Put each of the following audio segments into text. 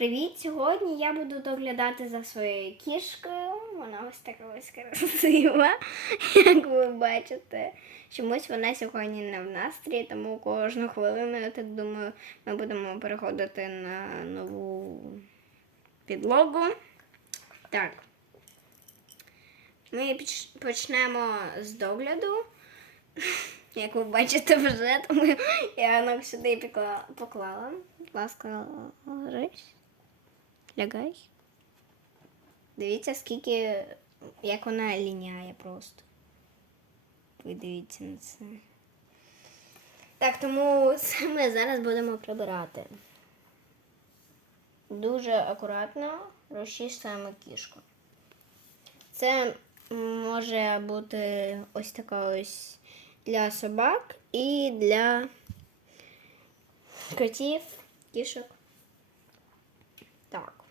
Привіт! Сьогодні я буду доглядати за своєю кішкою. Вона ось така ось красива, як ви бачите. Чомусь вона сьогодні не в настрій, тому кожну хвилину, я так думаю, ми будемо переходити на нову підлогу. Так. Ми почнемо з догляду. Як ви бачите вже, тому я ног сюди поклала. Будь ласка, лежись. Лягай. Дивіться, скільки, як вона ліняє просто. Ви дивіться на це. Так, тому ми зараз будемо прибирати. Дуже акуратно розчісуємо кішку. Це може бути ось така ось для собак і для котів, кішок. Так.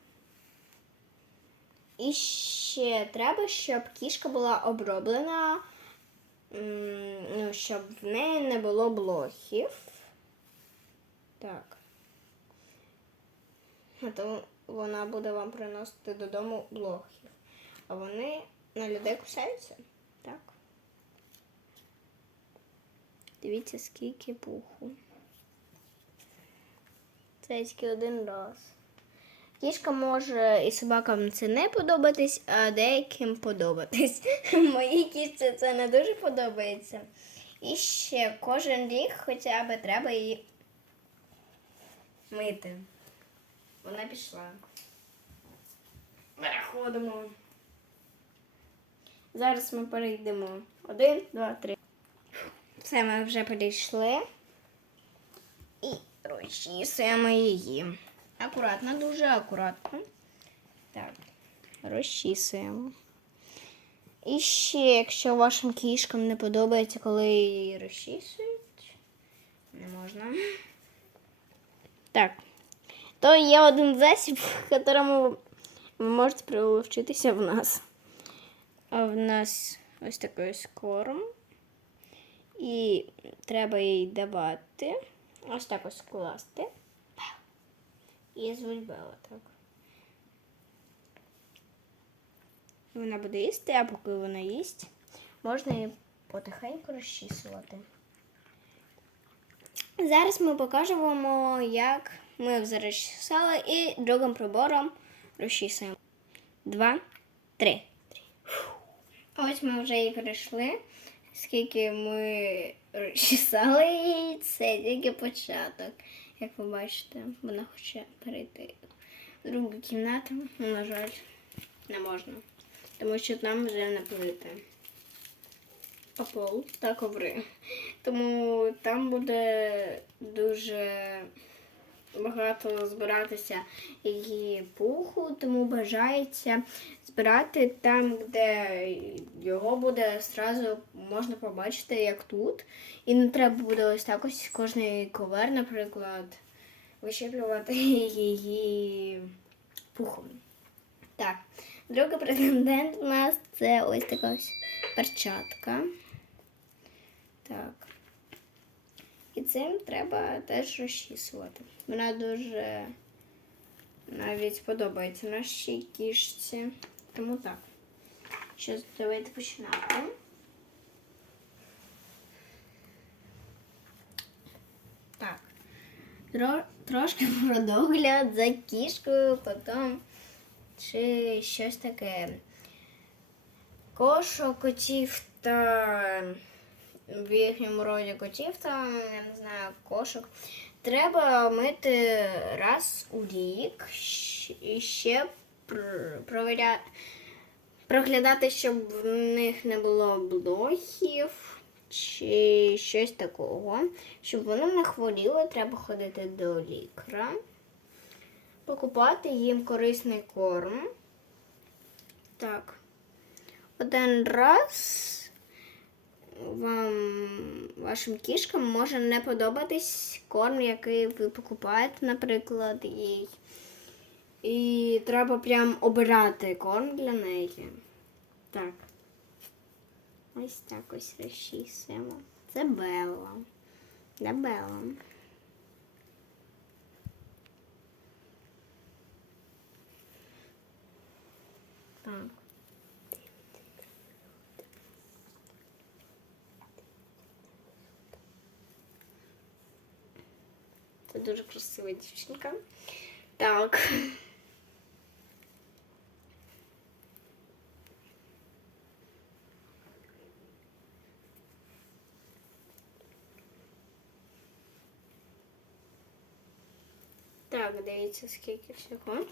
І ще треба, щоб кішка була оброблена, ну, щоб в неї не було блохів. Так. А то вона буде вам приносити додому блохів. А вони на людей кусаються. Так. Дивіться, скільки пуху. Це тільки один раз. Кішка може і собакам це не подобатись, а деяким подобатись. Моїй кішці це не дуже подобається. І ще кожен рік хоча б треба її мити. Вона пішла. Переходимо. Зараз ми перейдемо. Один, два, три. Все, ми вже перейшли. І розчісуємо її. Акуратно, дуже акуратно. Так, розчісуємо. І ще, якщо вашим кішкам не подобається, коли її розчісують, не можна. Так. То є один засіб, в якому ви можете прилучитися в нас. А в нас ось такий корм. І треба їй давати. Ось так ось класти. І звуть так. Вона буде їсти, а поки вона їсть, можна її потихеньку розчісувати. Зараз ми покажемо як ми розчесали і другим прибором розчісуємо. Два, три. Ось ми вже і прийшли. Скільки ми розчесали її, це тільки початок. Як ви бачите, вона хоче перейти в другу кімнату. але, на жаль, не можна. Тому що там вже не плити. А пол та коври. Тому там буде дуже багато збиратися її пуху, тому бажається збирати там, де його буде зразу можна побачити, як тут. І не треба буде ось так ось кожний ковер, наприклад, вищеплювати її пухом. Так, другий претендент у нас це ось така ось перчатка. Так. І цим треба теж розчісувати. Вона дуже навіть подобається нашій кішці. Тому так. Що давайте починати. Так. Тро, трошки про догляд за кішкою, потім чи щось таке. Кошок, котів та в їхньому роді котів, там, я не знаю, кошок. Треба мити раз у рік і ще провіря... проглядати, щоб в них не було блохів чи щось такого. Щоб вони не хворіли, треба ходити до лікаря, покупати їм корисний корм. Так. Один раз вам вашим кішкам може не подобатись корм, який ви покупаєте, наприклад, їй. І треба прям обирати корм для неї. Так. Ось так ось розчісуємо. Це Белла. Де Белла? дуже красива дівчинка. Так. Так, дивіться, скільки всього.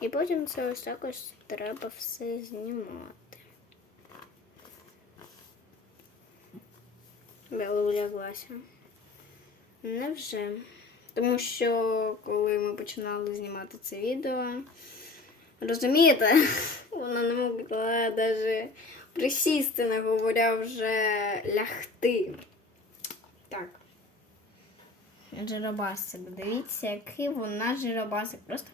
І потім це ось також треба все знімати. Бела уляглася. Невже? Тому що коли ми починали знімати це відео, розумієте, вона не могла навіть присісти, не говоря вже лягти. Так. Жиробасик. Дивіться, який вона жиробасик. Просто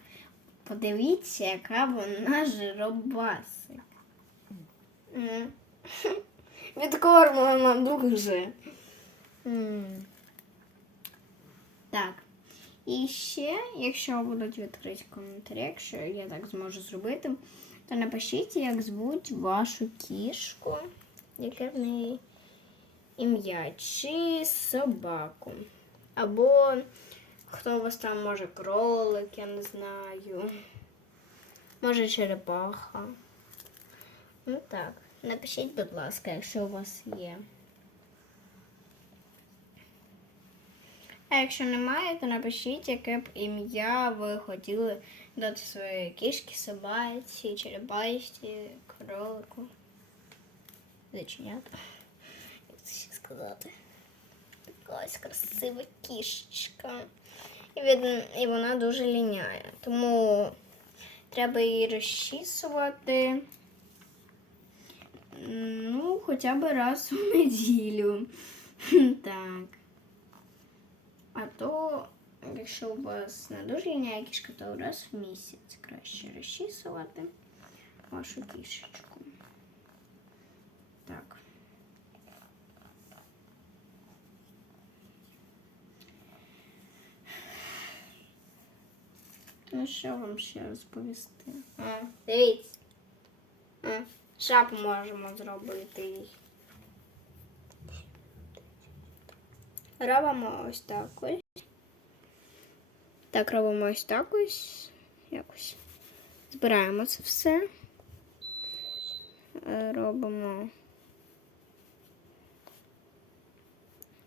подивіться, яка вона жиробасик. М. Відкормлена дуже. М. Так. І ще, якщо будуть відкриті коментарі, якщо я так зможу зробити, то напишіть, як звуть вашу кішку, яке в неї ім'я, чи собаку. Або хто у вас там може кролик, я не знаю. Може черепаха. Ну так. Напишіть, будь ласка, якщо у вас є. А якщо немає, то напишіть, яке б ім'я ви хотіли дати своїй кішки, собаці, черепашці, кролику. Заченяту. Як це ще сказати? Така ось красива кішечка. І, від... і вона дуже ліняє. Тому треба її розчісувати. Ну, хоча б раз у неділю. Так. А то, якщо у вас не дуже ліняє кішка, то раз в місяць краще розчісувати вашу кішечку. Так. Ну, що вам ще розповісти? А, дивіться. А, шапу можемо зробити їй. Робимо ось так ось. Так, робимо ось так ось. Якось. Збираємо це все. Е, Робимо.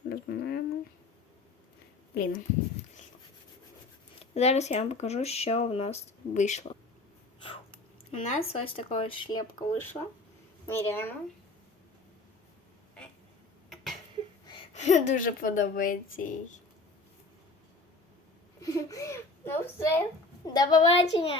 Розминаємо. Блін. Зараз я вам покажу, що в нас вийшло. У нас ось така ось шлепка вийшла. Міряємо. Дуже подобається їй. Ну все, до побачення!